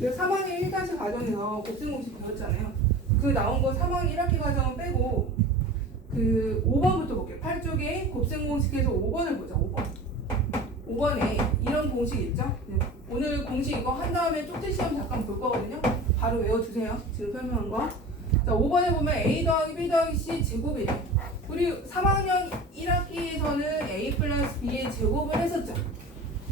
3학년 1단계 과정에서 곱셈 공식 배웠잖아요. 그 나온 거 3학년 1학기 과정은 빼고 그 5번부터 볼게요. 8쪽에 곱셈 공식에서 5번을 보자. 5번. 5번에 이런 공식 있죠? 네. 오늘 공식 이거 한 다음에 쪽지 시험 잠깐 볼 거거든요. 바로 외워주세요. 지금 설명한 거. 자, 5번에 보면 A 더하기 B 더하기 C 제곱이래. 우리 3학년 1학기에서는 A 플러스 B의 제곱을 했었죠.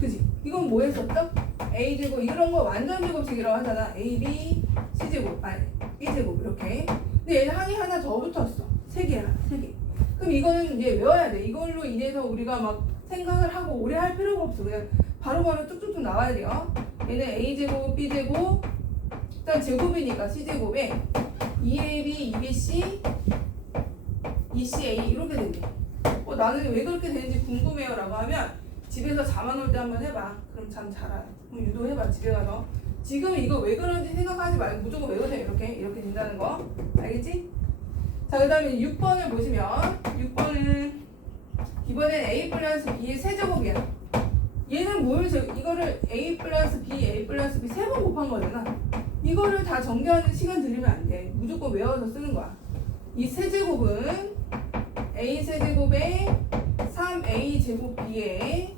그지? 이건 뭐 했었죠? A 제곱 이런 거 완전 제곱식이라고 하잖아. A, B, C 제곱 아니 B 제곱 이렇게. 근데 얘는 항이 하나 더 붙었어. 3개야. 3개. 그럼 이거는 이제 외워야 돼. 이걸로 인해서 우리가 막 생각을 하고 오래 할 필요가 없어. 그냥 바로바로 쭉쭉쭉 나와야 돼요. 얘는 A 제곱, B 제곱 일단 제곱이니까 C 제곱에 2AB, 2BC, 2CA 이렇게 된대. 나는 왜 그렇게 되는지 궁금해요 라고 하면 집에서 잠 안 올 때 한번 해봐. 그럼 잠 잘 와. 그럼 유도해봐 집에 가서. 지금 이거 왜 그런지 생각하지 말고 무조건 외우세요. 이렇게 된다는 거. 알겠지? 자, 그 다음에 6번을 보시면 6번은 이번엔 A 플러스 B의 세제곱이야. 얘는 이거를 A 플러스 B, A 플러스 B 3번 곱한 거잖아. 이거를 다 전개하는 시간 들이면 안 돼. 무조건 외워서 쓰는 거야. 이 세제곱은 A 세제곱에 3A 제곱 B에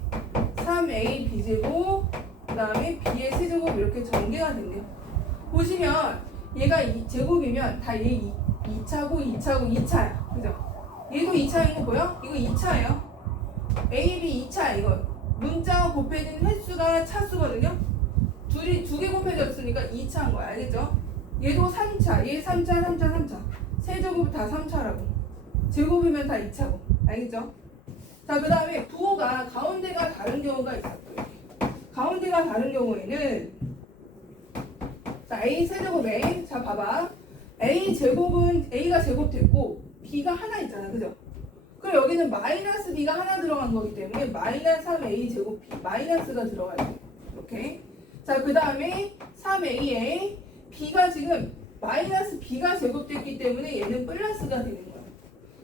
3A B제곱 그 다음에 B의 세제곱 이렇게 전개가 된대요. 보시면 얘가 제곱이면 다 얘 2차고 2차야. 그죠? 얘도 2차인 거 보여? 이거 2차예요. A, B 2차 이거. 문자가 곱해진 횟수가 차수거든요. 두 개 곱해졌으니까 2차인 거야. 알겠죠? 얘도 3차. 얘 3차. 세제곱 다 3차라고. 제곱이면 다 2차고. 알겠죠? 자, 그 다음에 부호가 가운데가 다른 경우가 있어요. 가운데가 다른 경우에는 자, A 세제곱에 자, 봐봐. A 제곱은 A가 제곱됐고 B가 하나 있잖아. 그죠? 그럼 여기는 마이너스 B가 하나 들어간 거기 때문에 마이너스 3A 제곱 B 마이너스가 들어가야 돼. 이렇게. 자, 그 다음에 3A에 B가 지금 마이너스 B가 제곱됐기 때문에 얘는 플러스가 되는 거야.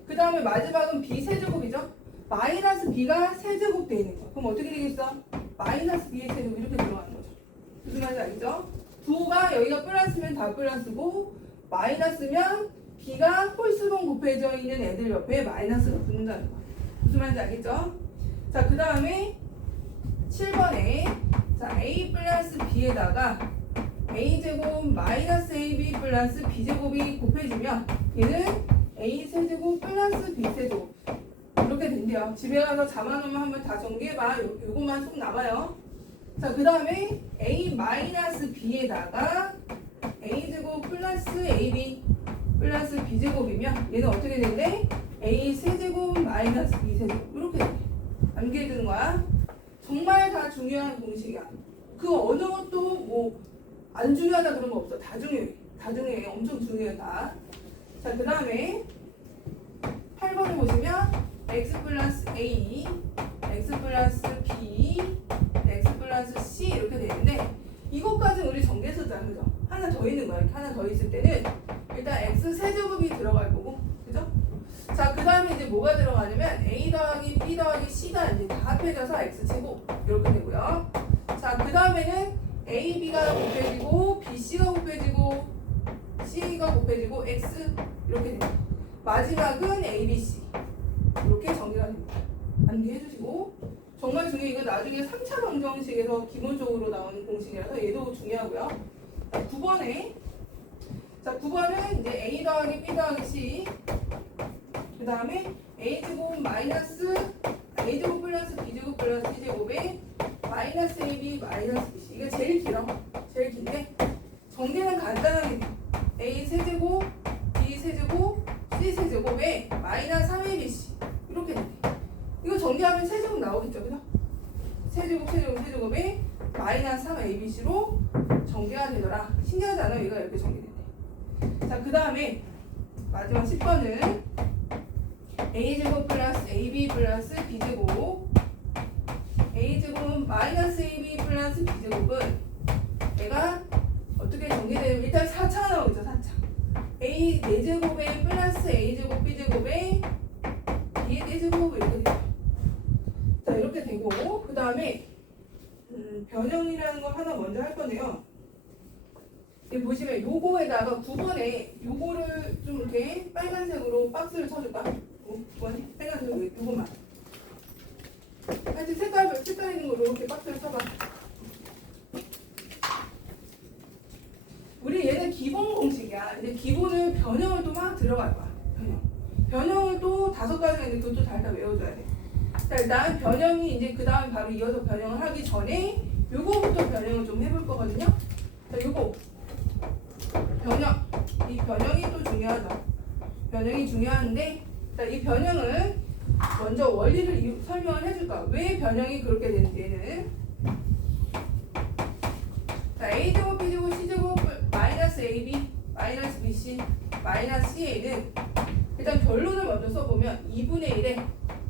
그 다음에 마지막은 B 세제곱이죠. 마이너스 B가 세제곱 되는 거야. 그럼 어떻게 되겠어? 마이너스 B의 세제곱 이렇게 들어가는 거죠. 무슨 말인지 알겠죠? 부호가 여기가 플러스면 다 플러스고 마이너스면 B가 홀수번 곱해져 있는 애들 옆에 마이너스가 붙는다는 거야. 무슨 말인지 알겠죠? 자, 그 다음에 7번에 자, A 플러스 B에다가 A제곱 마이너스 AB 플러스 B제곱이 곱해지면 얘는 A 세제곱 플러스 B 세제곱 이렇게 된대요. 집에 가서 잠 안 오면 한번 다 정리해봐. 요것만 쏙 나와요. 자, 그 다음에 A 마이너스 B에다가 A제곱 플러스 AB 플러스 B제곱이면 얘는 어떻게 된대? A 세제곱 마이너스 B 세제곱 이렇게 된대. 암기해두는 거야. 정말 다 중요한 공식이야. 그 어느 것도 뭐 안 중요하다 그런 거 없어. 다 중요해. 엄청 중요해 다. 자, 그 다음에 8번을 보시면 X 플러스 A, X 플러스 B, X 플러스 C 이렇게 되는데 이것까지는 우리 정리했었잖아. 그죠? 하나 더 있는 거야. 이렇게 하나 더 있을 때는 일단 X 세제곱이 들어갈 거고. 그죠? 자, 그 다음에 이제 뭐가 들어가냐면 A 더하기 B 더하기 C가 이제 다 합해져서 X제곱 이렇게 되고요. 자, 그 다음에는 A, B가 곱해지고 B, C가 곱해지고 C가 곱해지고 X 이렇게 됩니다. 마지막은 A, B, C 이렇게 정리가 됩니다. 암기해 주시고 정말 중요해. 이건 나중에 3차 방정식에서 기본적으로 나오는 공식이라서 얘도 중요하고요. 9번에 자, 9번은 이제 A 더하기 B 더하기 C 그 다음에 A제곱 마이너스 A제곱 플러스 B제곱 플러스 C제곱에 마이너스 AB 마이너스 BC 이게 제일 길어. 제일 긴데 정리는 간단하게 돼. A 세제곱 B 세제곱 C 세제곱에 마이너스 3ABC 이렇게 돼. 이거 정리하면 세제곱 나오겠죠. 그죠? 세제곱에 마이너스 3ABC로 정리가 되더라. 신기하지 않아요? 얘가 이렇게 정리된대. 자, 그 다음에 마지막 10번은 A제곱 플러스 AB 플러스 B제곱 A제곱 마이너스 AB 플러스 B제곱은 얘가 어떻게 정리되면 일단 4차가 나오겠죠. 4차 A 4제곱에 플러스 A제곱 B제곱에 B의 4제곱 이렇게 돼요. 자, 이렇게 되고 그 다음에 변형이라는 거 하나 먼저 할 건데요. 여기 보시면 요거에다가 9번에 요거를 좀 이렇게 빨간색으로 박스를 쳐줄까? 9번에 빨간색으로 요거만. 하여튼 색깔 있는 걸로 이렇게 박스를 쳐봐. 우리 얘는 기본 공식이야. 이제 기본을 변형을 또 막 들어갈 거야. 변형을 또 5가지가 있는데 그것도 다 외워줘야 돼. 자, 일단 변형이 이제 그 다음에 바로 이어서 변형을 하기 전에 요거부터 변형을 좀 해볼 거거든요. 자, 요거 변형. 이 변형이 또 중요하죠. 변형이 중요한데, 자, 이 변형은 먼저 원리를 설명을 해줄까? 왜 변형이 그렇게 되는지는. 자, a제곱, b제곱, c제곱, 마이너스 ab, 마이너스 bc, 마이너스 ca는 일단 결론을 먼저 써보면 2분의 1에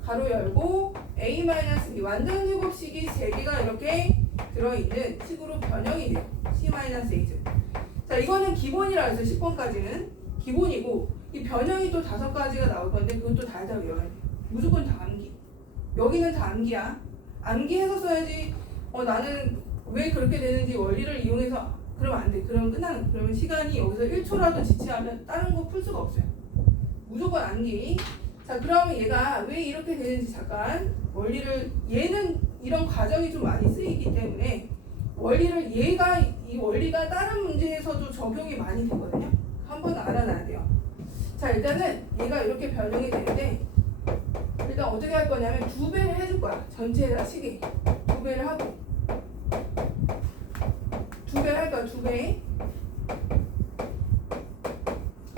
가로 열고 a-b 완전 제곱식이 3개가 이렇게 들어있는 식으로 변형이 돼요. c-a제곱. 자, 이거는 기본이라 해서 10번까지는 기본이고, 이 변형이 또 5가지가 나올 건데 그것도 다 외워야 돼. 무조건 다 암기. 여기는 다 암기야. 암기해서 써야지. 나는 왜 그렇게 되는지 원리를 이용해서 그러면 안 돼. 그러면 끝나는 거야. 그러면 시간이 여기서 1초라도 지체하면 다른 거 풀 수가 없어요. 무조건 암기. 자, 그러면 얘가 왜 이렇게 되는지 잠깐 원리를, 얘는 이런 과정이 좀 많이 쓰이기 때문에 원리를, 이 원리가 다른 문제에서도 적용이 많이 되거든요. 한번 알아놔야 돼요. 자, 일단은 얘가 이렇게 변형이 되는데 일단 어떻게 할 거냐면 2배를 해줄 거야. 전체에다 시계 2배를 하고 2배를 할 거야. 2배.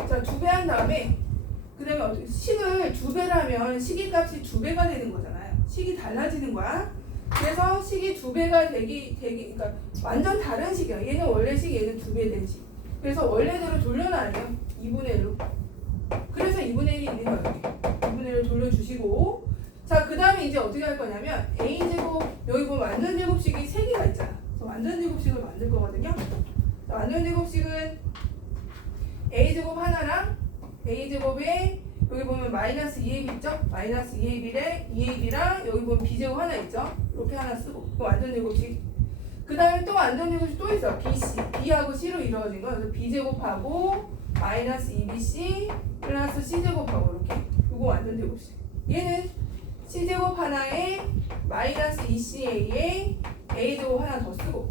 자, 2배 한 다음에 그 다음에 어떻게 식을 2배를 하면 시계값이 2배가 되는 거잖아요. 식이 달라지는 거야. 그래서 식이 2배가 그러니까 완전 다른 식이야. 얘는 원래 식, 얘는 2배 된 식. 그래서 원래대로 돌려놔야 돼요. 2분의 1로. 그래서 2분의 1이 있는 거예요. 2분의 1을 돌려주시고, 자, 그 다음에 이제 어떻게 할 거냐면 a제곱, 여기 보면 완전 제곱식이 3개가 있잖아. 그래서 완전 제곱식을 만들 거거든요. 자, 완전 제곱식은 a제곱 하나랑 a제곱에 여기 보면 마이너스 2ab 있죠? 마이너스 2ab랑 여기 보면 b제곱 하나 있죠? 이렇게 하나 쓰고, 그 완전 제곱식. 그 다음에 또 완전 제곱식 또 있어. b하고 c로 이루어진 거. 그래서 b제곱하고 마이너스 2bc 플러스 c제곱하고 이렇게. 이거 완전 제곱식. 얘는 c제곱 하나에 마이너스 2ca에 a제곱 하나 더 쓰고.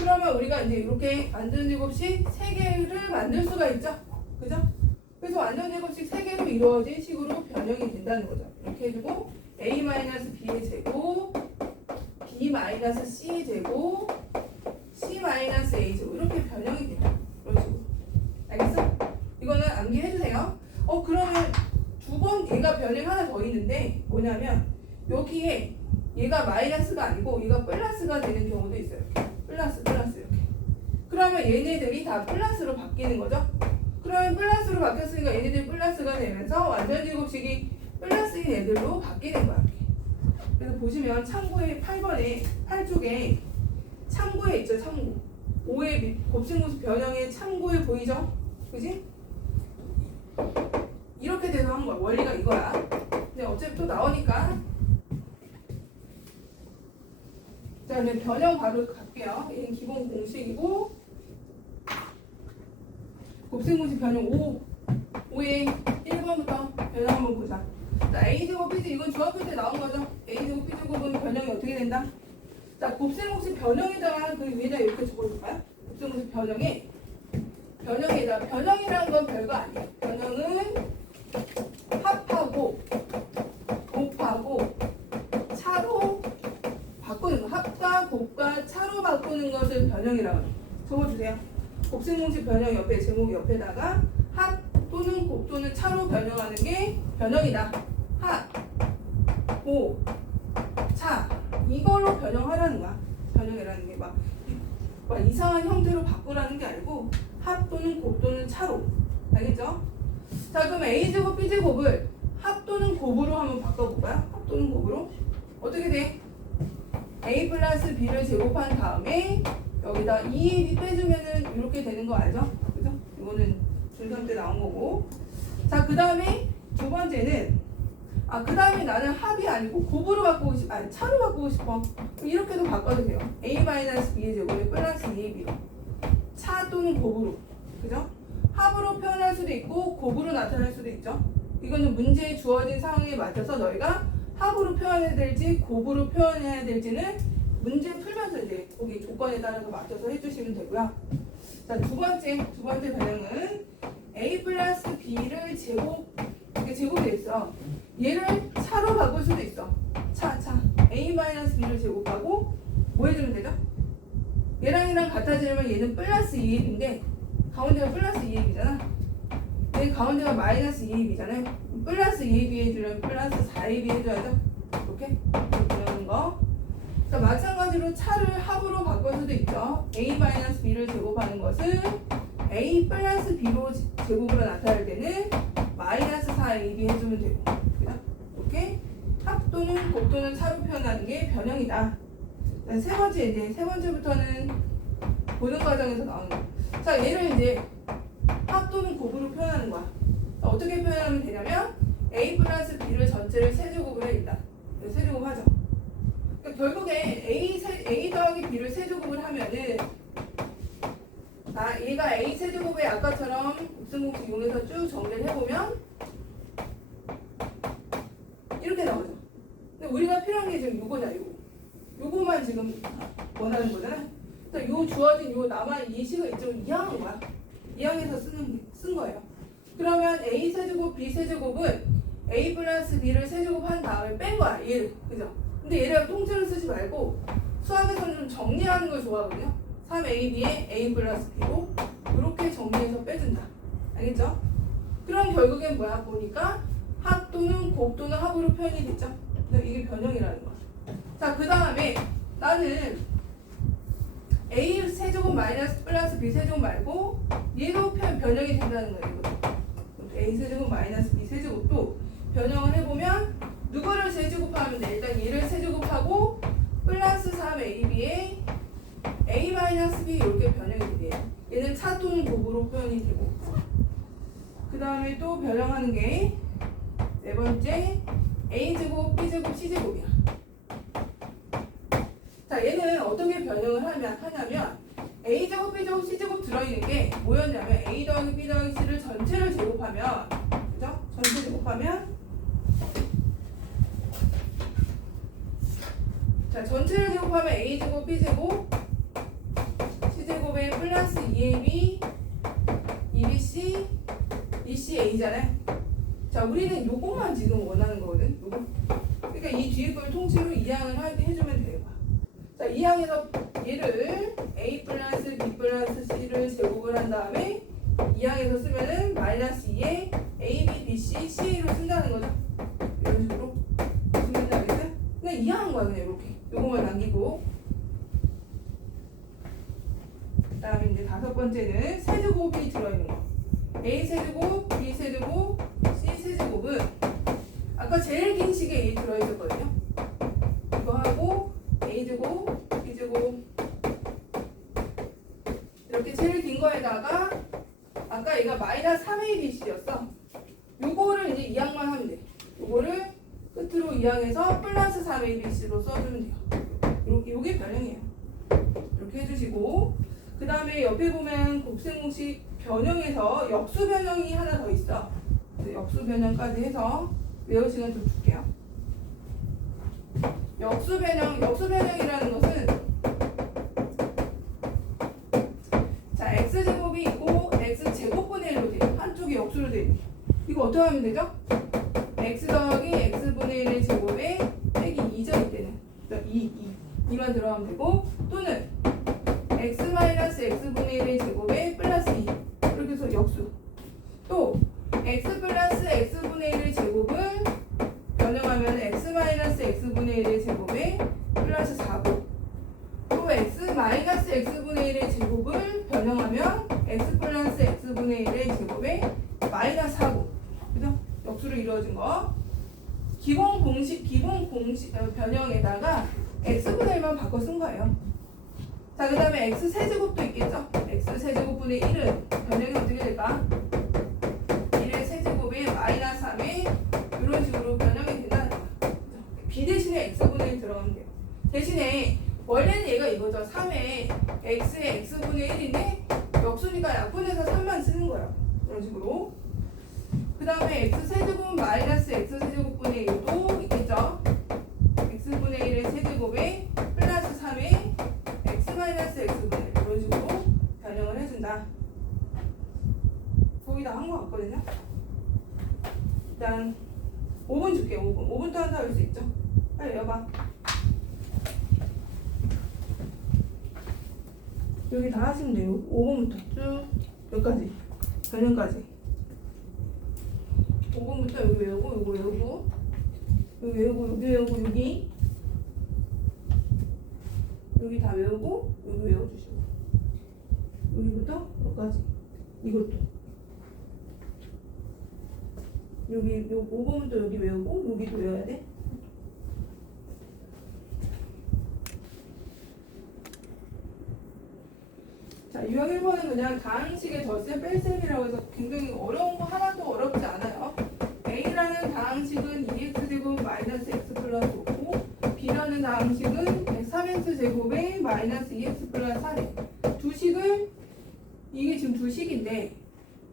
그러면 우리가 이제 이렇게 완전 제곱식 3개를 만들 수가 있죠? 그죠? 그래서 완전 제곱식 3개로 이루어진 식으로 변형이 된다는 거죠. 이렇게 해주고 a-b의 제곱, b-c의 제곱, c-a의 제곱 이렇게 변형이 돼요. 이런 식으로. 알겠어? 이거는 암기해주세요. 그러면 2번 얘가 변형 하나 더 있는데 뭐냐면 여기에 얘가 마이너스가 아니고 얘가 플러스가 되는 경우도 있어요. 이렇게. 플러스 이렇게. 그러면 얘네들이 다 플러스로 바뀌는 거죠? 그러면 플러스로 바뀌었으니까 얘네들이 플러스가 되면서 완전 제곱식이 플러스인 애들로 바뀌는 거야. 그래서 보시면 참고에 8번에 8쪽에 참고에 있죠. 참고 5의 곱셈공식 변형의 참고에 보이죠? 그지? 이렇게 돼서 한 거야. 원리가 이거야. 근데 어차피 또 나오니까. 자, 이제 변형 바로 갈게요. 얘는 기본 공식이고 곱셈공식 변형 5의 1번부터 변형 한번 보자. 자, a제곱 b제곱 이건 중학교 때 나온 거죠. a제곱 b제곱은 변형이 어떻게 된다? 자, 곱셈공식 변형에다가 그 위에다 이렇게 적어줄까요? 곱셈공식 변형에다 변형이라는 건 별거 아니에요. 변형은 합하고 곱하고 차로 바꾸는 거. 합과 곱과 차로 바꾸는 것을 변형이라고 해요. 적어주세요. 곱셈공식 변형 옆에 제목 옆에다가 합 또는 곱 또는 차로 변형하는 게 변형이다. 합, 곱, 차 이걸로 변형하라는 거야. 변형이라는 게 막 이상한 형태로 바꾸라는 게 아니고 합 또는 곱 또는 차로. 알겠죠? 자, 그럼 a제곱 b제곱을 합 또는 곱으로 한번 바꿔볼까요? 합 또는 곱으로 어떻게 돼? a 플러스 b를 제곱한 다음에 여기다 2ab 빼주면은 이렇게 되는 거 알죠? 그죠? 이거는 중3 때 나온 거고. 자, 그 다음에 두 번째는 그 다음에 나는 합이 아니고 곱으로 바꾸고 싶어. 아니, 차로 바꾸고 싶어. 이렇게도 바꿔도 돼요. a-b의 제곱에 플러스 2ab로 차 또는 곱으로 이거는 문제에 주어진 상황에 맞춰서 너희가 합으로 표현해야 될지 곱으로 표현해야 될지는 문제 풀면서 이제 거기 조건에 따라서 맞춰서 해주시면 되고요. 자, 두 번째 변형은 a 플러스 b를 이렇게 제곱이 됐어. 얘를 차로 바꿀 수도 있어. 차 a 마이너스 b를 제곱하고 뭐 해주면 되죠? 얘랑 같아지려면 얘는 플러스 2ab인데 가운데가 플러스 2ab이잖아. 얘 가운데가 마이너스 2ab이잖아요. 플러스 2ab 해주려면 플러스 4ab 해줘야죠. 이렇게 하는 거. 자, 마찬가지로 차를 합으로 바꿀 수도 있죠. a 마이너스 b를 제곱하는 것은 a 플러스 b로 제곱으로 나타날 때는 마이너스 4ab 해주면 되고, 이렇게 합 또는 곱 또는 차로 표현하는 게 변형이다. 세 번째부터는 보는 과정에서 나오는 거. 자, 얘를 이제 합 또는 곱으로 표현하는 거야. 자, 어떻게 표현하면 되냐면 a 플러스 b를 전체를 세제곱을 해. 일단 세제곱 하죠. 그러니까 결국에 a 더하기 b를 세제곱을 하면은 얘가 a 세제곱의 아까처럼 곱셈공식 이용해서 쭉 정리를 해보면 이렇게 나오죠. 근데 우리가 필요한 게 지금 요거냐, 요거만 지금 원하는 거잖아. 그러니까 요 주어진 요 남아있는 이 식을 이쪽으로 이항한 거야. 이항해서 쓴 거예요. 그러면 a 세제곱 b 세제곱은 a 플러스 b를 세제곱한 다음에 뺀 거야, 얘를. 그죠? 근데 얘를 통째로 쓰지 말고 수학에서는 좀 정리하는 걸 좋아하거든요. 3ab에 a 플러스 b로 이렇게 정리해서 빼준다. 알겠죠? 그럼 결국엔 뭐야? 보니까 합 또는 곱 또는 합으로 표현이 됐죠? 이게 변형이라는 거야. 자, 그 다음에 나는 a 세제곱 마이너스 플러스 b 세제곱 말고 얘도 변형이 된다는 거예요. a 세제곱 마이너스 b 세제곱도 변형을 해보면 누구를 세제곱하면 돼? 일단 얘를 세제곱하고 플러스 3ab에 a 마이너스 b 이렇게 변형이 돼요. 얘는 차 또는 곱으로 표현이 되고, 그 다음에 또 변형하는 게 네 번째 a제곱 b제곱 c제곱이야. 자, 얘는 어떻게 변형을 하냐면 a제곱 b제곱 c제곱 들어있는 게 뭐였냐면 a 더하기 b 더하기 c를 전체를 제곱하면, 그죠? 전체 제곱하면, 자, 전체를 제곱하면 a제곱 b제곱 c제곱에 플러스 2ab 2bc bca잖아요. 자, 우리는 요것만 지금 원하는 거거든. 요거. 그러니까 이 뒤에 걸 통째로 이항을 해주면 돼요. 자, 이항에서 얘를 a 플러스 b 플러스 c를 제곱을 한 다음에 이항에서 쓰면은 마이너스 2에 a, b, b, c, ca로 쓴다는 거죠. 이런 식으로. 무슨 말인지 알겠어요? 그냥 이항한 거야, 그냥 이렇게. 요거만 남기고. 그 다음에 이제 다섯 번째는 세제곱이 들어있는 거. a 세제곱, b 세제곱, c 세제곱은 아까 제일 긴 식에 a 들어있었거든요. 이거 하고 a제곱, b제곱 이렇게 제일 긴 거에다가 아까 얘가 마이너스 3abc였어. 요거를 이제 이항만 하면 돼. 요거를 끝으로 이항해서 플러스 3abc로 써주면 돼요. 요게 변형이에요. 이렇게 해주시고, 그 다음에 옆에 보면 곱셈공식 변형에서 역수 변형이 하나 더 있어. 역수 변형까지 해서 외울 시간 좀 줄게요. 역수 변형이라는 것은, 자, x제곱이 있고 x제곱분의 1로 돼요. 한쪽이 역수로 돼요. 이거 어떻게 하면 되죠? x 더하기 x분의 1의 제곱에 빼기 2죠, 이때는. 2만 들어가면 되고, 또는 x 마이너스 x분의 1의 제곱에 플러스 2. 이렇게 해서 역수. 또 x 플러스 x분의 1의 제곱을 변형하면 x 마이너스 x분의 1의 제곱에 플러스 4고, 또 x 마이너스 x분의 1의 제곱을 변형하면 x 플러스 x분의 1의 제곱에 마이너스 4고. 그죠? 역수로 이루어진 거. 기본 공식 변형에다가 x분의 1만 바꿔 쓴 거예요. 자, 그 다음에 x 세제곱도 있겠죠? x 세제곱분의 1은 변형이 어떻게 될까? 1의 세제곱에 마이너스 3에 이런 식으로 변형이 된다는 거야. b 대신에 x분의 1 들어가면 돼요. 대신에 원래는 얘가 이거죠. 3에 x의 x분의 1인데 역수니까 약분해서 3만 쓰는 거예요. 이런 식으로. 그 다음에 x세제곱은 마이너스 x세제곱분의 1도 있겠죠? x분의 1의 세제곱에 플러스 3의 x 마이너스 x분의 1 이런 식으로 변형을 해준다. 거의 다 한 것 같거든요. 일단 5분 줄게. 5분 동안 다 할 수 있죠? 빨리 외워봐. 여기 다 하시면 돼요. 5분부터 쭉 여기까지 변형까지. 5분부터 여기 외우고 요거 외우고 여기 외우고 여기 외우고 여기 다 외우고 여기 외워주시고 여기부터 여기까지 이것도 여기 요 5번부터 여기 외우고 여기도 외워야 돼. 자, 유형 1번은 그냥 다항식의 덧셈 뺄셈이라고 해서 굉장히 어려운 거 하나도 어렵지 않아요. A라는 다항식은 2x제곱 마이너스 x 플러스 5고 B라는 다항식은 3x제곱에 마이너스 2x 플러스 4래. 두 식을 이게 지금 두 식인데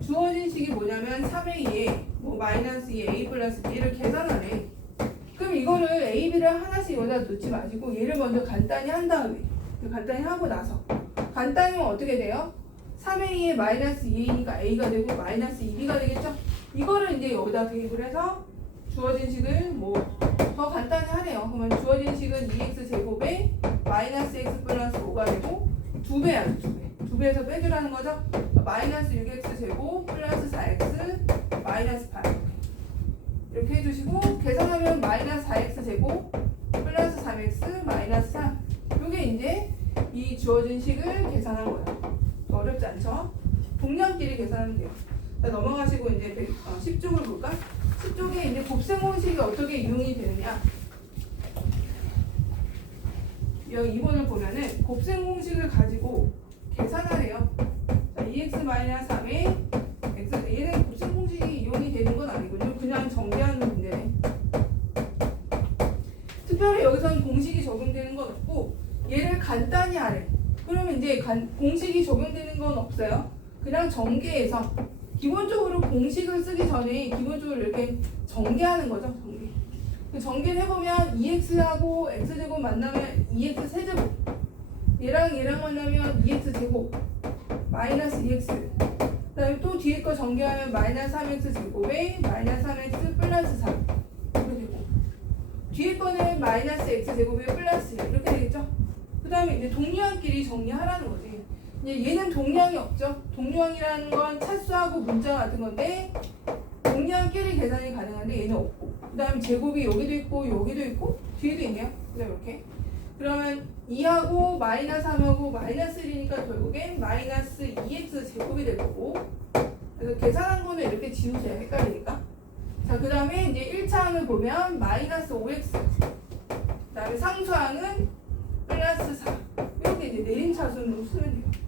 주어진 식이 뭐냐면 3a에 뭐 마이너스 2a 플러스 b를 계산하래. 그럼 이거를 a, b를 하나씩 여기다 놓지 마시고 얘를 먼저 간단히 한 다음에 간단히 하고 나서 간단히 하면 어떻게 돼요? 3a에 마이너스 2a니까 a가 되고 마이너스 2b가 되겠죠? 이거를 이제 여기다 대입을 해서 주어진 식을 뭐 더 간단히 하네요. 그러면 주어진 식은 2x 제곱에 마이너스 x 플러스 5가 되고 2배야 2배. 2배에서 빼주라는 거죠? 마이너스 6x 제곱 플러스 4x 마이너스 8 이렇게 해주시고 계산하면 마이너스 4x 제곱 플러스 3x 마이너스 3 이게 이제 이 주어진 식을 계산한 거예요. 어렵지 않죠? 동량끼리 계산하면 돼요. 자, 넘어가시고 이제 10쪽을 볼까? 10쪽에 이제 곱셈 공식이 어떻게 이용이 되느냐? 여기 2번을 보면은 곱셈 공식을 가지고 계산하래요. 자, 2x-3에 x 얘는 곱셈 공식이 이용이 되는 건 아니군요. 그냥 정리하는 문제네. 특별히 여기서는 공식이 적용되는 건 없고 얘를 간단히 하래. 그러면 이제 공식이 적용되는 건 없어요. 그냥 전개해서 기본적으로 공식을 쓰기 전에 기본적으로 이렇게 전개하는 거죠. 전개. 전개를 해보면 2x하고 x제곱 만나면 2x 세제곱 얘랑 만나면 2x 제곱 마이너스 2x 그 다음에 또 뒤에 거 전개하면 마이너스 3x 제곱에 마이너스 3x 플러스 3 이렇게 되고 뒤에 거는 마이너스 x 제곱에 플러스 1 이렇게 되겠죠. 그 다음에 이제 동류항끼리 정리하라는 거지. 이제 얘는 동류항이 없죠. 동류항이라는 건 차수하고 문자 같은 건데 동류항끼리 계산이 가능한데 얘는 없고 그 다음에 제곱이 여기도 있고 여기도 있고 뒤에도 있네요. 그다음 이렇게 그러면 2하고 마이너스 3하고 마이너스 1이니까 결국엔 마이너스 2x 제곱이 될 거고 그래서 계산한 거는 이렇게 지우세요. 헷갈리니까. 자, 그 다음에 이제 1차항을 보면 마이너스 5x 그 다음에 상수항은 플러스 4 이렇게 이제 내림차순으로 쓰면 돼요.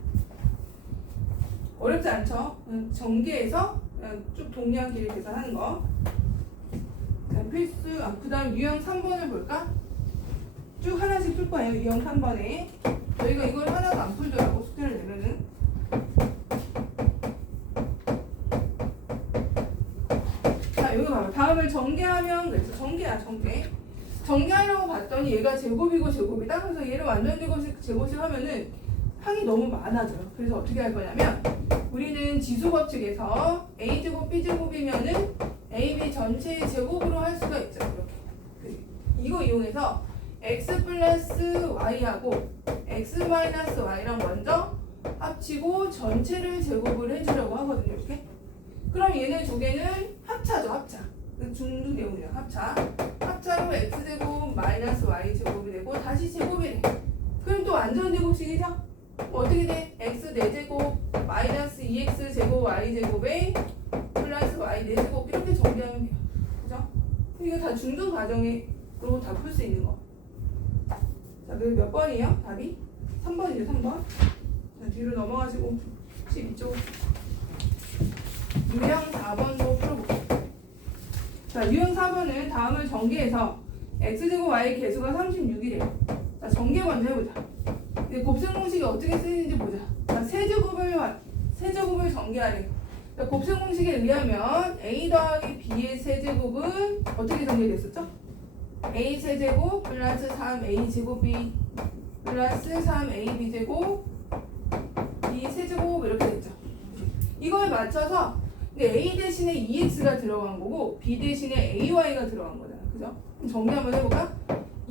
어렵지 않죠? 전개해서 그냥 쭉 동량끼리 계산하는 거. 필수. 그 다음 유형 3번을 볼까? 쭉 하나씩 풀 거예요. 유형 3번에 저희가 이걸 하나도 안 풀더라고 숙제를 내면은. 자, 여기 봐봐. 다음을 전개하면 그래서 전개하려고 봤더니 얘가 제곱이고 제곱이다. 그래서 얘를 완전 제곱식 하면은 항이 너무 많아져요. 그래서 어떻게 할 거냐면 우리는 지수법칙에서 a제곱 b제곱이면은 ab 전체의 제곱으로 할 수가 있죠. 이렇게 이거 이용해서 x 플러스 y하고 x 마이너스 y랑 먼저 합치고 전체를 제곱을 해주려고 하거든요. 이렇게. 그럼 얘네 두 개는 합차죠. 합차. 중두 내용이에요. 합차로 x제곱 마이너스 y제곱이 되고 다시 제곱이 돼. 그럼 또 완전 제곱식이죠? 어떻게 돼? x 4제곱 마이너스 2x 제곱 y제곱에 플러스 y 4제곱 이렇게 정리하면 돼요. 그죠? 이거 다 중등 과정으로 다 풀 수 있는 거. 자, 그럼 몇 번이에요? 답이? 3번이죠. 3번. 자, 뒤로 넘어가시고 12쪽 유형 4번도 풀어볼게요. 자, 유형 4번은 다음을 전개해서 x제곱 y 개수가 36이래요. 자, 전개 먼저 해보자. 곱셈 공식이 어떻게 쓰이는지 보자. 자, 세제곱을 전개하래. 자, 곱셈 공식에 의하면 a 더하기 b의 세제곱은 어떻게 정리됐었죠? a 세제곱 플러스 3a 제곱 b 플러스 3ab 제곱 b 세제곱 이렇게 됐죠. 이거에 맞춰서 근데 a 대신에 2x가 들어간 거고 b 대신에 ay가 들어간 거잖아. 그죠? 그럼 정리 한번 해볼까?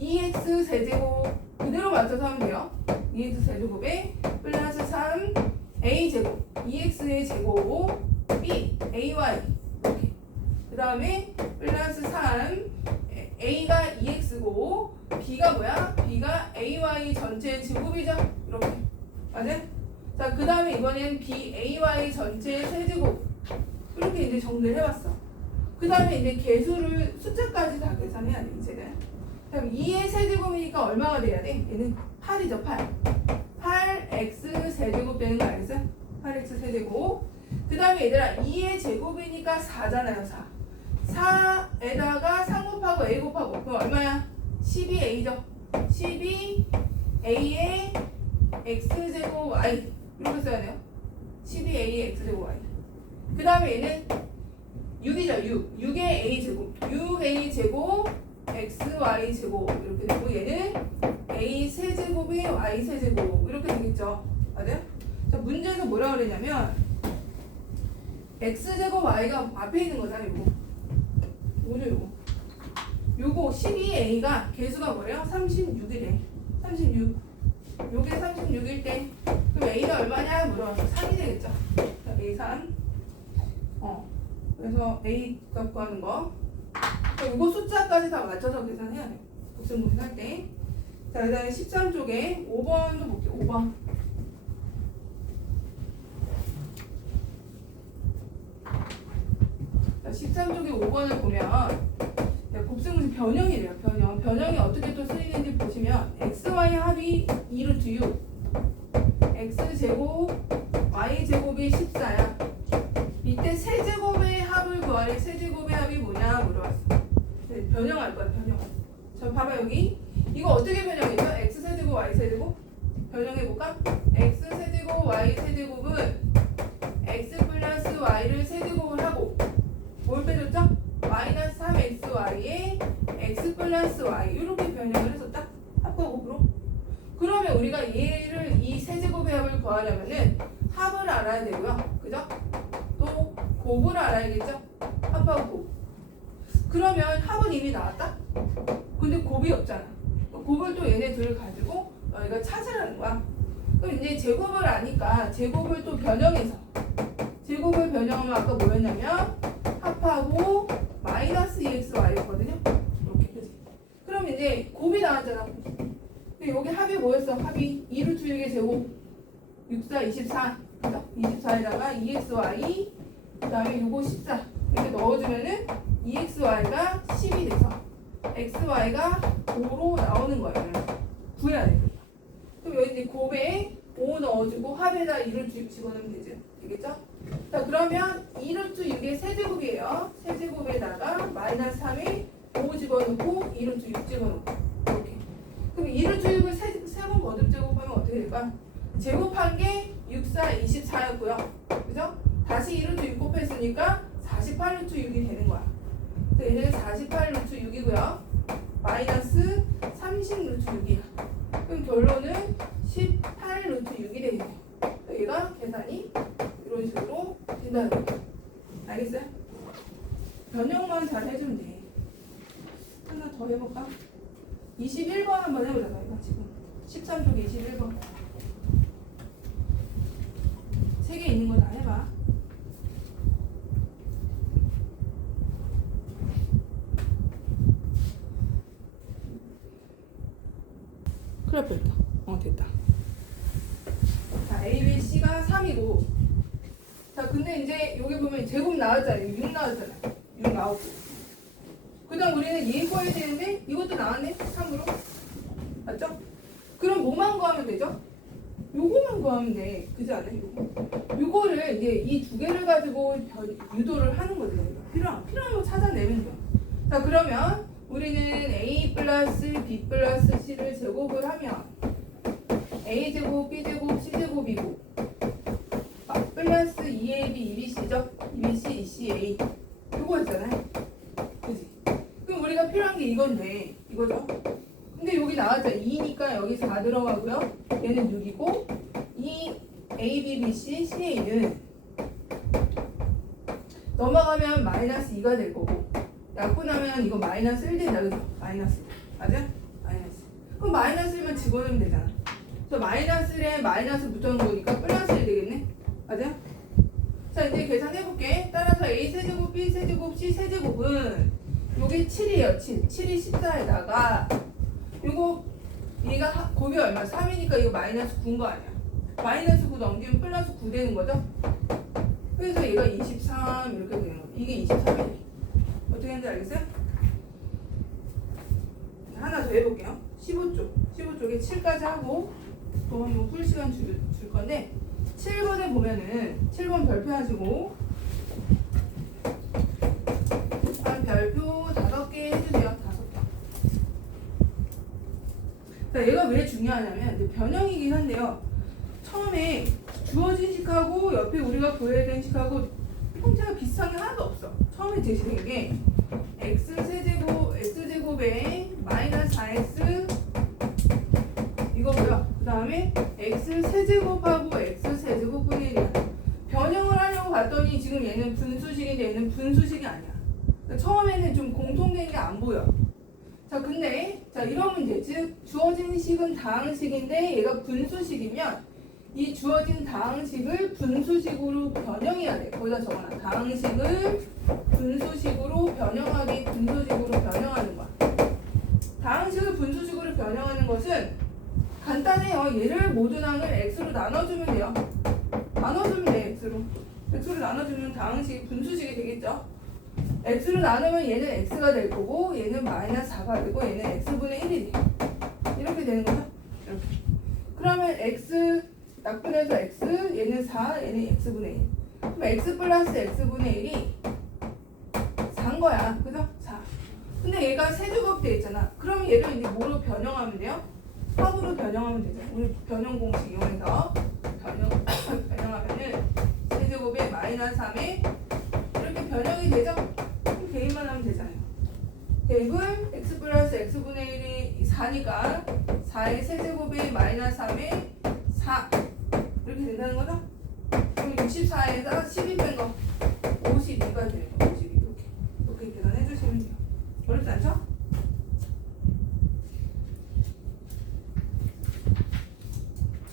2x 세제곱 그대로 맞춰서 하면 돼요. 2x 세제곱에 플러스 3a 제곱 2x의 제곱 b ay 이렇게 그 다음에 플러스 3 a가 2x고 b가 뭐야? b가 ay 전체 제곱이죠. 이렇게 맞아? 자, 그 다음에 이번엔 b ay 전체 세제곱 이렇게 이제 정리를 해봤어. 그 다음에 이제 개수를 숫자까지 다 계산해야 돼 이제는. 그럼 2의 세제곱이니까 얼마가 돼야 돼? 얘는 8이죠. 8x 세제곱 되는 거 알겠어요? 8x 세제곱. 그 다음에 얘들아 2의 제곱이니까 4잖아요. 4 4에다가 3 곱하고 a 곱하고 그럼 얼마야? 12a죠. 12a의 x제곱 y 이렇게 써야 돼요. 12a의 x제곱 y. 그 다음에 얘는 6이죠. 6의 a제곱 6a 제곱 xy 제곱 이렇게 되고 얘는 a 세제곱이 y 세제곱 이렇게 되겠죠. 맞아요? 자, 문제에서 뭐라 그랬냐면 x제곱 y가 앞에 있는 거잖아요. 요거 요거 12a가 개수가 뭐예요? 36이래. 36 요게 36일 때 그럼 a가 얼마냐 물어봤어. 3이 되겠죠. 자, a 3 그래서 a 값 구하는 거 이거 숫자까지 다 맞춰서 계산해야 돼요. 곱셈 공식 할 때. 자, 그 다음에 13쪽에 5번도 볼게요. 5번. 자, 13쪽에 5번을 보면 곱셈 공식 변형이래요. 변형이 어떻게 또 쓰이는지 보시면 xy 합이 2루트 6 x제곱 y제곱이 14야. 밑에 세제곱의 합을 구하래. 세제곱의 합이 뭐냐 물어봤어. 네, 변형할 거야. 변형. 자, 봐봐 여기 이거 어떻게 변형했죠? x세제곱 y세제곱 변형해볼까? x세제곱 y세제곱은 x 플러스 y를 세제곱을 하고 뭘 빼줬죠? 마이너스 3xy에 x 플러스 y 이렇게 변형을 해서 딱 합과곱으로. 그러면 우리가 얘를 이 세제곱의 합을 구하려면은 합을 알아야 되고요. 그죠? 또 곱을 알아야겠죠? 합하고 곱. 그러면 합은 이미 나왔다? 근데 곱이 없잖아. 곱을 또 얘네 둘을 가지고 너희가 찾으라는 거야. 그럼 이제 제곱을 아니까 제곱을 또 변형해서 제곱을 변형하면 아까 뭐였냐면 합하고 마이너스 2xy였거든요. 이렇게 그지? 그럼 이제 곱이 나왔잖아. 근데 여기 합이 뭐였어? 합이 2루트 6의 제곱 6, 4, 24 그죠? 24에다가 2xy 그 다음에 요거 14 이렇게 넣어주면은 2xy가 10이 돼서 xy가 5로 나오는 거예요. 구해야 돼. 그럼 여기 이제 곱에 5 넣어주고 합에다 2를 집어넣으면 되겠죠? 자, 그러면 2루트 6의 세제곱이에요. 세제곱에다가 마이너스 3에 5 집어넣고 2루트 6 집어넣고 이렇게. 그럼 2루트 6을 세 번 거듭 제곱하면 어떻게 될까? 제곱한 게 6, 4, 24였고요. 그죠? 다시 2루트 6 곱했으니까 48루트 6이 되는 거야. 그래서 얘는 48루트 6이고요. 마이너스 30루트 6이야. 그럼 결론은 18루트 6이 되겠네요. 얘가 계산이 이런 식으로 된다는 거예요. 알겠어요? 변형만 잘 해주면 돼. 하나 더 해볼까? 21번 한번 해보자. 이거 지금 13쪽에 21번 3개 있는 거 다 해봐. 큰일 날 뻔했다. 됐다. 자, A, B, C가 3이고 자, 근데 이제 여기 보면 제곱 나왔잖아요. 6 나왔잖아요. 6 나오고 그 다음 우리는 얘 구해야 되는데 이것도 나왔네. 3으로 맞죠? 그럼 뭐만 구하면 되죠? 요거만 구하면 돼. 그지 않아요? 요거를 이제 이 두 개를 가지고 유도를 하는 거죠. 필요한 거 찾아내면 돼요. 자, 그러면 우리는 A 플러스 B 플러스 C를 제곱을 하면 A제곱, B제곱, C제곱이고 플러스 2AB, 2BC죠? B, C, C, A 요거였잖아요. 그지? 그럼 우리가 필요한 게 이건데 이거죠? 근데 여기 나왔죠. 2니까 여기 4 들어가고요. 얘는 6이고 이 A, B, B, C, C, A는 넘어가면 마이너스 2가 될 거고 약분하면 이거 마이너스 1 된다. 그죠? 마이너스 맞아? 마이너스. 그럼 마이너스 1만 집어넣으면 되잖아. 그래서 마이너스 1에 마이너스 붙여놓은 거니까 플러스 1 되겠네. 맞아? 자 이제 계산해볼게. 따라서 A 세제곱, B 세제곱, C 세제곱은 요게 7이에요. 7이 14에다가 요거 얘가 곱이 얼마? 3이니까 이거 마이너스 9인 거 아니야. 마이너스 9 넘기면 플러스 9 되는 거죠? 그래서 얘가 23 이렇게 되는 거. 이게 23이에요. 어떻게 했는지 알겠어요? 하나 더 해볼게요. 15쪽에 7까지 하고 또 한번 풀 시간 줄 건데 7번에 보면은 7번 별표 하시고 한 별표 5개 해주세요. 5개. 자, 얘가 왜 중요하냐면 변형이긴 한데요. 처음에 주어진 식하고 옆에 우리가 구해야 되는 식하고 형태가 비슷한 게 하나도 없어. 처음에 제시된 게 x제곱에 마이너스 4x 이거고요. 그 다음에 x 세제곱하고 x 세제곱분의 1이야. 변형을 하려고 봤더니 지금 얘는 분수식인데 얘는 분수식이 아니야. 그러니까 처음에는 좀 공통된 게 안 보여. 자 근데 자 이런 문제 즉 주어진 식은 다항식인데 얘가 분수식이면 이 주어진 다항식을 분수식으로 변형해야 돼. 거기다 적어놔. 다항식을 분수식으로 변형하는 거야. 다항식을 분수식으로 변형하는 것은 간단해요. 얘를 모든 항을 x로 나눠주면 돼요. 나눠주면 돼. x로 나눠주면 다항식이 분수식이 되겠죠. x로 나누면 얘는 x가 될 거고 얘는 마이너스 4가 되고 얘는 x분의 1이 돼. 이렇게 되는 거죠. 이렇게. 그러면 x 약분해서 x 얘는 4 얘는 x분의 1. 그럼 x 플러스 x분의 1이 4인 거야. 그죠? 4. 근데 얘가 세제곱 돼 있잖아. 그럼 얘를 이제 뭐로 변형하면 돼요? 합으로 변형하면 되죠. 우리 변형 공식 이용해서 변형하면은 세제곱에 마이너스 3에 이렇게 변형이 되죠? 대입만 하면 되잖아요. 대입을 x 플러스 x분의 1이 4니까 4의 세제곱에 마이너스 3에 4 이렇게 된다는 거죠? 그럼 64에다가 12 뺀 거 52가 되는 거. 52 이렇게 계산해 주시면 돼요. 어렵지 않죠?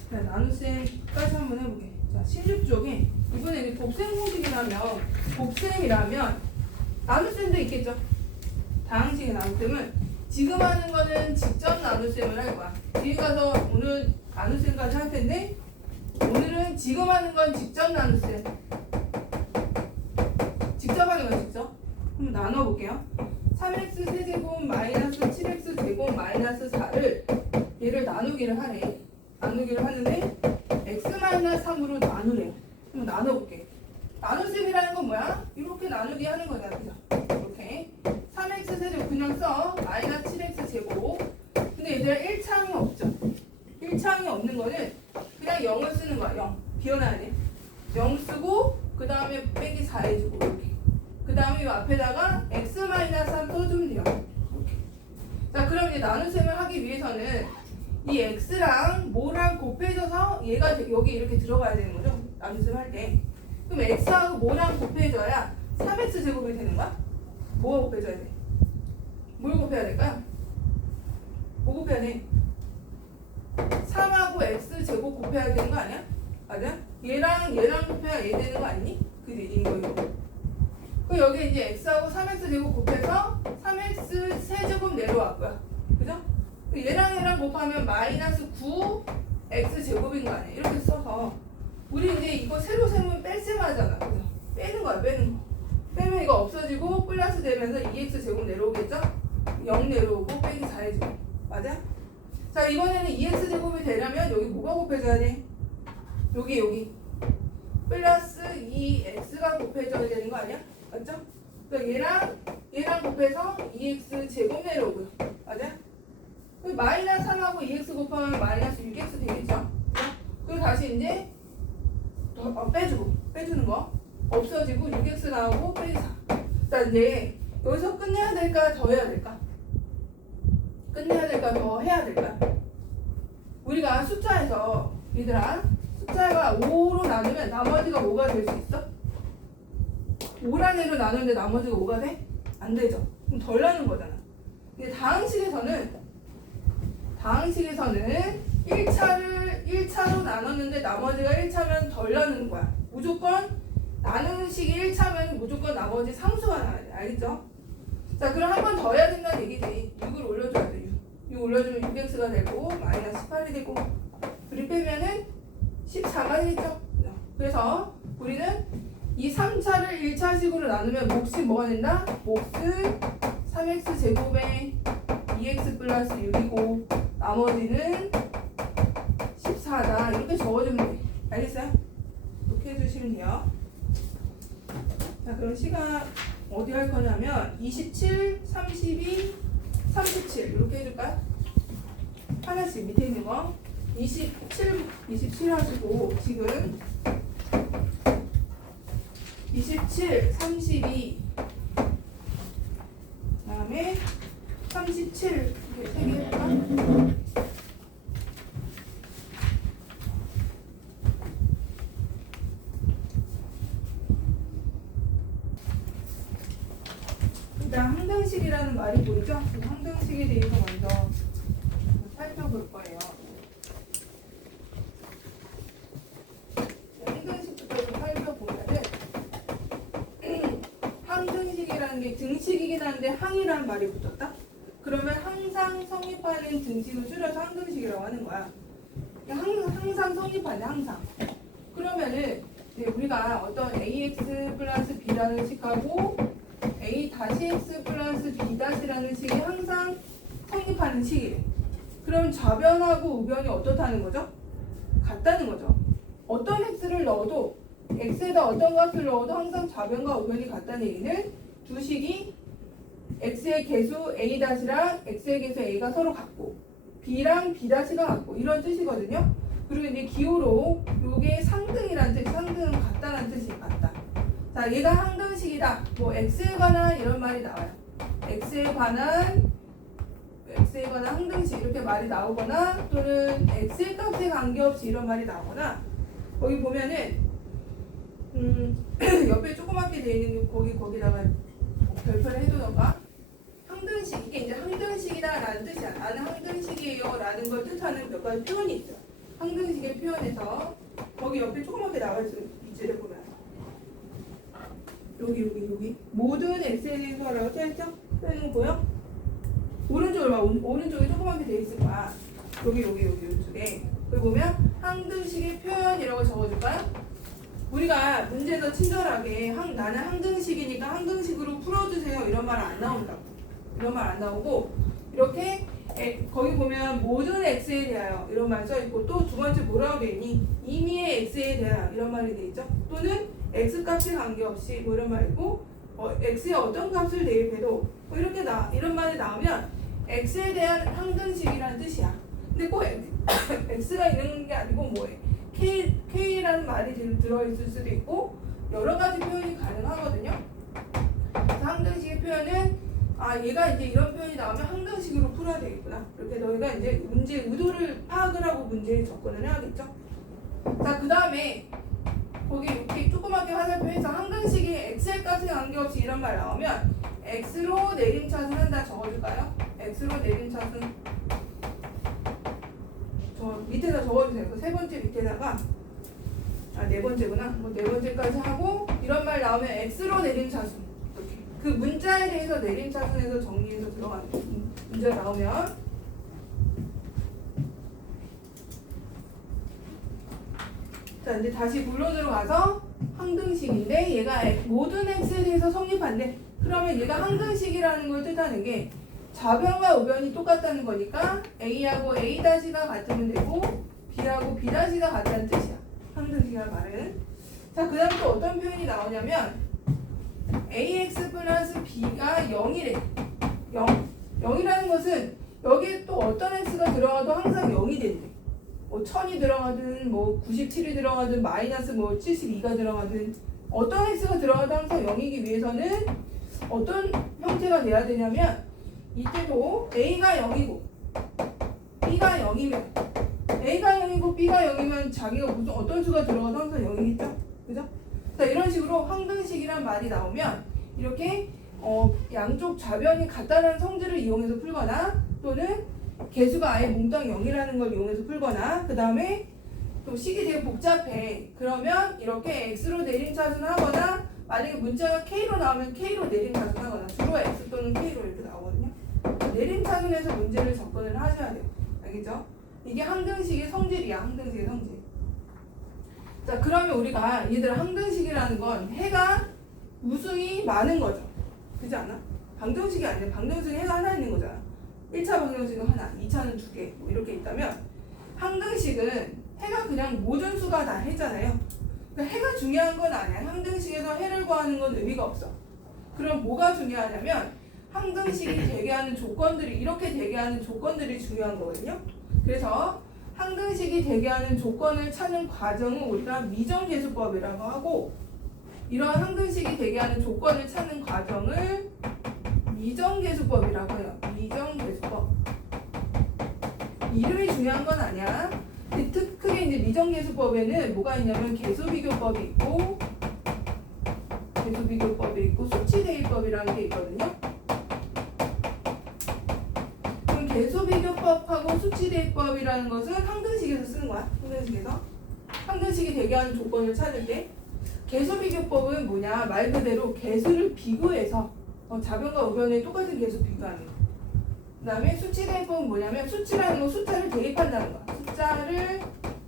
자, 나눗셈까지 한번 해보게. 자, 16쪽에 이번에 곱셈이라면 나눗셈도 있겠죠? 다항식의 나눗셈은 지금 하는 거는 직접 나눗셈을 할 거야. 뒤에 가서 오늘 나눗셈까지 할 텐데 오늘은 지금 하는 건 직접 나눗셈. 직접 하는 건 직접. 그럼 나눠볼게요. 3x 세제곱 마이너스 7x 제곱 마이너스 4를 얘를 나누기를 하네. 나누기를 하는데 x 마이너스 3으로 나누래요. 그럼 나눠볼게. 나눗셈이라는 건 뭐야? 이렇게 나누기 하는 거잖아. 그죠? 이렇게 3x 세제곱 그냥 써. 마이너스 7x 제곱. 근데 얘들아 1차항이 없죠. 1차항이 없는 거는 그냥 0을 쓰는 거야. 0. 비워놔야 돼. 0 쓰고 그 다음에 빼기 4 해주고 이렇게. 그 다음에 이 앞에다가 x 마이너스 3 써주면 돼요. 이렇게. 자 그럼 이제 나눗셈을 하기 위해서는 이 x랑 뭐랑 곱해져서 얘가 여기 이렇게 들어가야 되는 거죠. 나눗셈 할 때. 그럼 x하고 뭐랑 곱해져야 3x 제곱이 되는 거야? 뭐가 곱해져야 돼? 뭘 곱해야 될까요? 뭐 곱해야 돼? 3하고 x 제곱 곱해야 되는 거 아니야? 맞아? 얘랑 곱해야 얘 되는 거 아니니? 그지? 이거. 그럼 여기 이제 x하고 3x 제곱 곱해서 3x 세제곱 내려왔고요. 그죠? 얘랑 곱하면 마이너스 9 x 제곱인 거 아니야? 이렇게 써서 우리 이제 이거 세로 세면 뺄셈 하잖아. 그죠? 빼는 거야, 빼는 거. 빼면 이거 없어지고 플러스 되면서 2x 제곱 내려오겠죠? 0 내려오고 빼기 4 해주고. 맞아? 자 이번에는 2x 제곱이 되려면 여기 뭐가 곱해져야 돼? 여기 플러스 2x가 곱해져야 되는 거 아니야? 맞죠? 그러니까 얘랑 곱해서 2x 제곱 내려오고요. 맞아? 마이너스 3하고 2x 곱하면 마이너스 6x 되겠죠? 그리고 다시 이제 빼주는 거 없어지고 6x 나오고 빼기 4. 자, 이제 여기서 끝내야 될까 더 해야 될까? 끝내야 될까 더 해야 될까? 우리가 숫자에서 얘들아 숫자가 5로 나누면 나머지가 5가 될 수 있어? 5란 애로 나누는데 나머지가 5가 돼? 안 되죠. 그럼 덜 나는 거잖아. 근데 다항식에서는 1차로 나눴는데 나머지가 1차면 덜 나누는 거야. 무조건 나누는 식이 1차면 무조건 나머지 상수가 나와야 돼. 알겠죠? 자, 그럼 한 번 더 해야 된다는 얘기지. 6을 올려줘야 돼. 6 올려주면 6x가 되고 마이너스 18이 되고 그리고 빼면은 14가 되겠죠. 그래서 우리는 이 3차를 1차식으로 나누면 몫이 뭐가 된다? 몫은 3x 제곱에 2x 플러스 6이고 나머지는 14다. 이렇게 적어주면 돼. 알겠어요? 이렇게 해주시면 돼요. 자, 그럼 시간 어디 할 거냐면 27, 32, 37 이렇게 해줄까요? 하나씩 밑에 있는 거 27 하시고 지금 27, 32 그다음에 37 이렇게 3개 해볼까? 일단 항등식이라는 말이 보이죠? 항등식에 대해서 먼저 살펴볼 거예요. 항등식부터 좀 살펴보면은 항등식이라는 게 등식이긴 한데 항이라는 말이 붙었다? 그러면 항상 성립하는 등식을 줄여서 항등식이라고 하는 거야. 항상 성립하네, 항상. 그러면은 이제 우리가 어떤 ax 플러스 b라는 식하고 a-x 플러스 b-라는 식이 항상 성립하는 식이래. 그럼 좌변하고 우변이 어떻다는 거죠? 같다는 거죠. 어떤 x를 넣어도 x에다 어떤 값을 넣어도 항상 좌변과 우변이 같다는 얘기는 두 식이 x의 개수 a-랑 x의 개수 a가 서로 같고 b랑 b-가 같고 이런 뜻이거든요. 그리고 이제 기호로 요게 상등이라는 뜻, 상등은 같다는 뜻이 같다. 자, 얘가 항등식이다. 뭐 x에 관한 이런 말이 나와요. x에 관한 항등식 이렇게 말이 나오거나 또는 x의 값에 관계없이 이런 말이 나오거나 거기 보면은 옆에 조그맣게 되어 있는 거기다가 별표를 해두던가 항등식 이게 이제 항등식이다라는 뜻이야. 나는 항등식이에요라는 걸 뜻하는 몇 가지 표현이 있어. 항등식의 표현에서 거기 옆에 조그맣게 나와 있어요. 이제를 보면 여기 모든 x에 대해서라고 써있죠? 써있는 거 보여? 오른쪽으로 봐. 오른쪽에 조그맣게 되어 있을 거야. 여기 이쪽에. 여기 보면 항등식의 표현이라고 적어줄까요? 우리가 문제에서 친절하게 나는 항등식이니까 항등식으로 풀어주세요 이런 말 안 나온다고. 이런 말 안 나오고 이렇게 거기 보면 모든 x에 대하여 이런 말 써있고 또 두 번째 뭐라고 되어 있니? 임의의 x에 대하여 이런 말이 되어 있죠? 또는 x값에 관계없이 뭐 이런 말 있고 x에 어떤 값을 대입해도 뭐 이렇게 이런 말이 나오면 x에 대한 항등식이라는 뜻이야. 근데 꼭 x가 있는 게 아니고 뭐해? k라는 말이 들어있을 수도 있고 여러 가지 표현이 가능하거든요. 항등식의 표현은 얘가 이제 이런 표현이 나오면 항등식으로 풀어야 되겠구나. 이렇게 너희가 이제 문제 의도를 파악을 하고 문제에 접근을 해야겠죠. 자, 그 다음에 거기 이렇게 조그맣게 화살표에서 항등식이 x의 값에 관계없이 이런 말 나오면 x로 내림차순 한다 적어줄까요? x로 내림차순 저 밑에다 적어주세요. 그 세 번째 밑에다가 네 번째구나. 뭐 네 번째까지 하고 이런 말 나오면 x로 내림차순 이렇게 그 문자에 대해서 내림차순에서 정리해서 들어가는 문제가 나오면 자 이제 다시 본론으로 가서 항등식인데 얘가 모든 x에 대해서 성립한대. 그러면 얘가 항등식이라는 걸 뜻하는 게 좌변과 우변이 똑같다는 거니까 a하고 a-가 같으면 되고 b하고 b-가 같다는 뜻이야. 항등식이라는 말은. 자, 그 다음 또 어떤 표현이 나오냐면 ax 플러스 b가 0이래. 0이라는 것은 여기에 또 어떤 x가 들어가도 항상 0이 된대. 뭐 1000이 들어가든 뭐 97이 들어가든 마이너스 뭐 72가 들어가든 어떤 x가 들어가도 항상 0이기 위해서는 어떤 형태가 돼야 되냐면 이때도 a가 0이고 b가 0이면 a가 0이고 b가 0이면 자기가 무슨 어떤 수가 들어가도 항상 0이겠죠? 그죠? 자, 이런 식으로 항등식이란 말이 나오면 이렇게 양쪽 좌변이 같다는 성질을 이용해서 풀거나 또는 개수가 아예 몽땅 0이라는 걸 이용해서 풀거나 그 다음에 또 식이 되게 복잡해. 그러면 이렇게 x로 내림차순 하거나 만약에 문자가 k로 나오면 k로 내림차순 하거나 주로 x 또는 k로 이렇게 나오거든요. 내림차순에서 문제를 접근을 하셔야 돼요. 알겠죠? 이게 항등식의 성질이야. 항등식의 성질. 자, 그러면 우리가 얘들아 항등식이라는 건 해가 무수히 많은 거죠. 그렇지 않아? 방정식이 아니라 방정식에 해가 하나 있는 거잖아. 1차 방정식은 하나, 2차는 2개 뭐 이렇게 있다면 항등식은 해가 그냥 모든 수가 다 해잖아요. 그러니까 해가 중요한 건 아니야. 항등식에서 해를 구하는 건 의미가 없어. 그럼 뭐가 중요하냐면 항등식이 되게 하는 조건들이 이렇게 되게 하는 조건들이 중요한 거거든요. 그래서 항등식이 되게 하는 조건을 찾는 과정은 우리가 미정계수법이라고 하고 이러한 항등식이 되게 하는 조건을 찾는 과정을 미정계수법이라고 해요. 미정계수법. 이름이 중요한 건 아니야. 크게 이제 미정계수법에는 뭐가 있냐면 계수비교법이 있고 수치대입법이라는 게 있거든요. 그럼 계수비교법하고 수치대입법이라는 것은 항등식에서 쓰는 거야. 항등식이 되게 하는 조건을 찾을 때 계수비교법은 뭐냐 말 그대로 계수를 비교해서 좌변과 우변의 똑같은 계수 비교하는 거. 그 다음에 수치대입법은 뭐냐면 수치라는 건 숫자를 대입한다는 거야.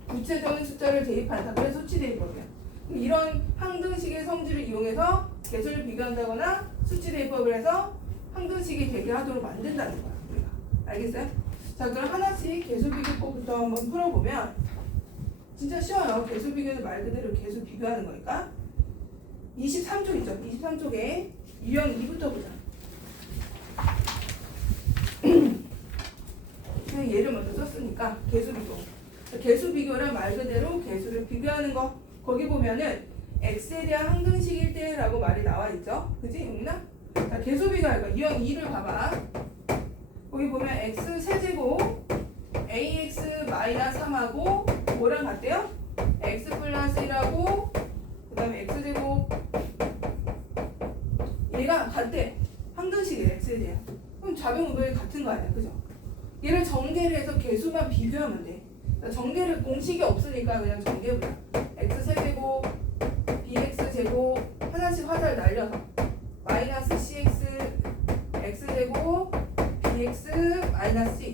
구체적인 숫자를 대입한다. 그래서 수치대입법이야. 이런 항등식의 성질을 이용해서 계수를 비교한다거나 수치대입법을 해서 항등식이 되게 하도록 만든다는 거야. 우리가. 알겠어요? 자, 그럼 하나씩 계수비교법부터 한번 풀어보면 진짜 쉬워요. 계수비교는 말 그대로 계수 비교하는 거니까. 23쪽 있죠? 23쪽에 유형 2부터 보자. 그냥 예를 먼저 썼으니까 계수비교. 계수비교란 말 그대로 계수를 비교하는 거. 거기 보면은 x에 대한 항등식일 때라고 말이 나와 있죠. 그지 용민아? 자, 계수비교할 거. 유형 2를 봐봐. 거기 보면 x 세제곱 ax 마이너스 3하고 뭐랑 같대요? x 플러스 1하고 그 다음에 x제곱 얘가 같대. 항등식이래 x에 대한. 그럼 좌변 우변이 같은 거 아니야. 그죠? 얘를 전개를 해서 계수만 비교하면 돼. 전개를 공식이 없으니까 그냥 전개해보자. x 세제곱 bx제곱 하나씩 화살 날려서 마이너스 cx x제곱 bx 마이너스 c.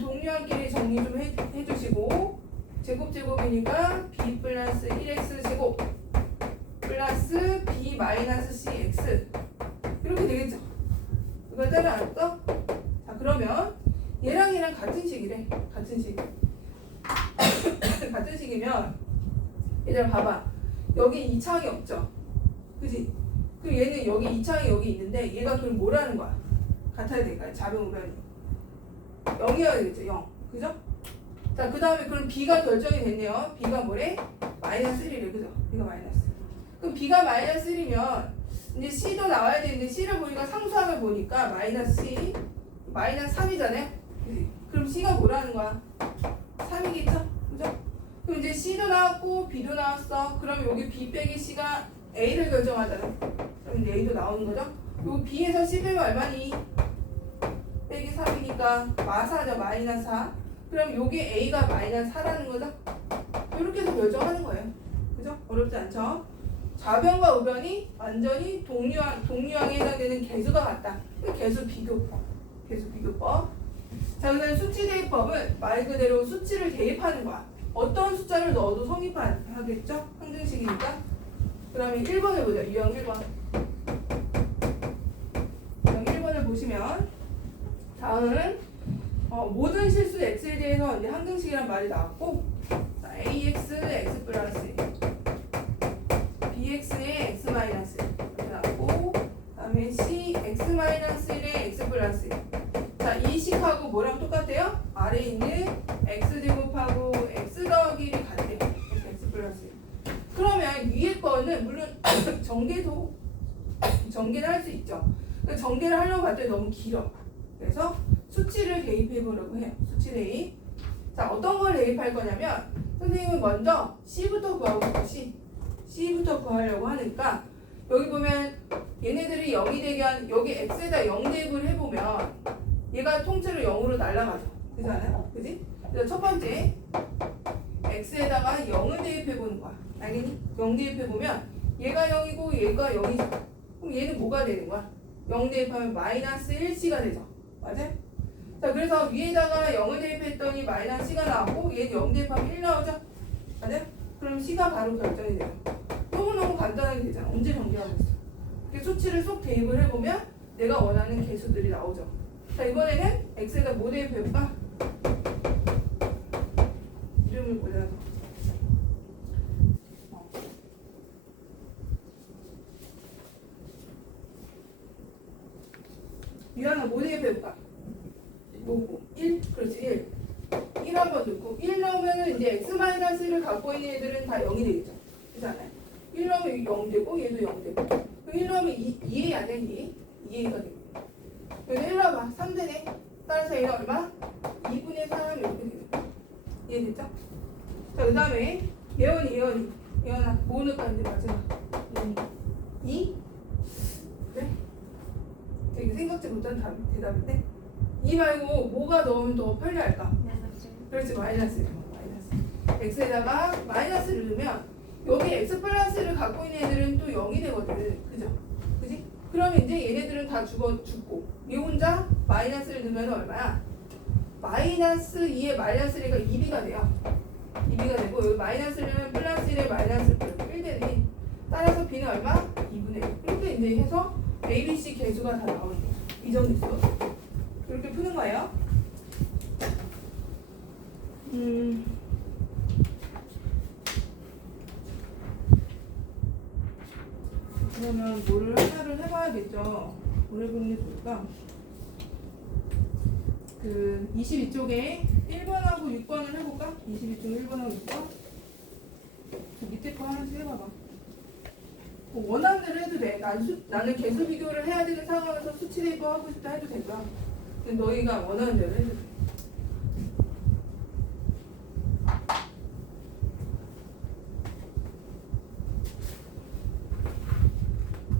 동료한끼리 정리 좀 해주시고 제곱제곱이니까 b 플러스 1x 제곱 플러스 b 마이너스 cx 이렇게 되겠죠. 이걸 따라 알았어? 자, 그러면 얘랑 얘랑 같은 식이래. 같은 식. 같은 식이면 얘들아 봐봐. 여기 2창이 없죠. 그지? 그럼 얘는 여기 2창이 여기 있는데 얘가 그럼 뭐라는 거야? 같아야 될까요? 좌변 우변이 0이어야 되겠죠. 0. 그죠? 자, 그 다음에 그럼 b가 결정이 됐네요. b가 뭐래? 마이너스 1이래. 그죠? b가 마이너스. 그럼 b가 마이너스 1이면 이제 c도 나와야 되는데 c를 보니까 상수함을 보니까 마이너스 c 마이너스 3이잖아요. 그럼 c가 뭐라는 거야? 3이겠죠? 그죠? 그럼 이제 c도 나왔고 b도 나왔어. 그럼 여기 b 빼기 c가 a를 결정하잖아. 그럼 이제 a도 나오는 거죠? 요 b에서 c 빼면 얼마니? 빼기 3이니까 마사죠. 마이너스 4. 그럼 여기 a가 마이너스 4라는 거죠? 이렇게 해서 결정하는 거예요. 그죠? 어렵지 않죠? 좌변과 우변이 완전히 동류항에 해당되는 개수가 같다. 개수 비교법. 자, 그다음 수치대입법은 말 그대로 수치를 대입하는 거야. 어떤 숫자를 넣어도 성립하겠죠? 항등식이니까. 그 다음에 1번을 보자. 유형 1번. 유형 1번을 보시면 다음은 모든 실수 x에 대해서 이제 항등식이란 말이 나왔고 자, ax x 플러스 bx에 x 마이너스 이렇게 나왔고 그 다음에 c x 마이너스 1에 x 플러스 자, 이 식하고 뭐랑 똑같아요? 아래에 있는 x제곱하고 x 더하기 1이 같대요. x 플러스 1. 그러면 위에 거는 이거는 물론 전개를 할 수 있죠. 그러니까 전개를 하려고 봤더니 너무 길어. 그래서 수치를 대입해 보려고 해요. 수치 대입. 자, 어떤 걸 대입할 거냐면 선생님은 먼저 C부터 구하고 싶어. C부터 구하려고 하니까 여기 보면 얘네들이 0이 되게 한 여기 X에다 0 대입을 해보면 얘가 통째로 0으로 날아가죠. 그렇지 않아요? 그지? 그래서 첫 번째 X에다가 0을 대입해보는 거야. 알겠니? 0 대입해보면 얘가 0이고 얘가 0이죠. 그럼 얘는 뭐가 되는 거야? 0 대입하면 마이너스 1C가 되죠. 맞아요? 자, 그래서 위에다가 0을 대입했더니 마이너스 C가 나왔고 얘는 0 대입하면 1 나오죠? 맞아요? 그럼 C가 바로 결정이 돼요. 너무너무 간단하게 되잖아. 언제 전개하고 있어. 이렇게 수치를 쏙 대입을 해보면 내가 원하는 개수들이 나오죠. 자, 이번에는 X에다 뭐 대입해볼까? 이름을 보자. 미안하 뭐 대입해볼까? 뭐고? 1? 그렇지 1 한번 넣고 1 넣으면 이제 X-를 갖고 있는 애들은 다 0이 되겠죠. 그렇지 않아요? 1 넣으면 0 되고 얘도 0 되고 그럼 1 넣으면 2A야 돼? 2A가 되고 그래서 1 넣어봐 3 되네. 따라서 얘는 얼마? 2분의 3 이렇게 되는 거야. 이해됐죠? 자, 그 다음에 예언아 뭐 넣을까 이제 마지막 2? 그래? 되게 생각지 못한 대답인데 2 말고 뭐가 넣으면 더 편리할까? 그렇지 마이너스 X에다가 마이너스를 넣으면 여기 X 플러스를 갖고 있는 애들은 또 0이 되거든. 그죠? 그지? 그러면 이제 얘네들은 다 죽고 얘 혼자 마이너스를 넣으면 얼마야? 마이너스 2에 마이너스 1가 2B가 돼요. 2B가 되고 여기 마이너스를 넣으면 플러스 1에 마이너스 1 되니 따라서 B는 얼마? 2분의 1. 이렇게 이제 해서 A, B, C 개수가 다 나오는 거죠. 이정개수. 이렇게 푸는 거예요. 그러면 뭐를 하나를 해봐야겠죠. 뭘 해보는 게 좋을까? 그 22쪽에 1번하고 6번을 해볼까? 22쪽 1번하고 6번. 그 밑에 거 하나씩 해봐봐. 뭐 원하는 대로 해도 돼. 나는 개수 비교를 해야 되는 상황에서 수치 대입 하고 싶다 해도 되고요. 근데 너희가 원하는 대로 해도 돼.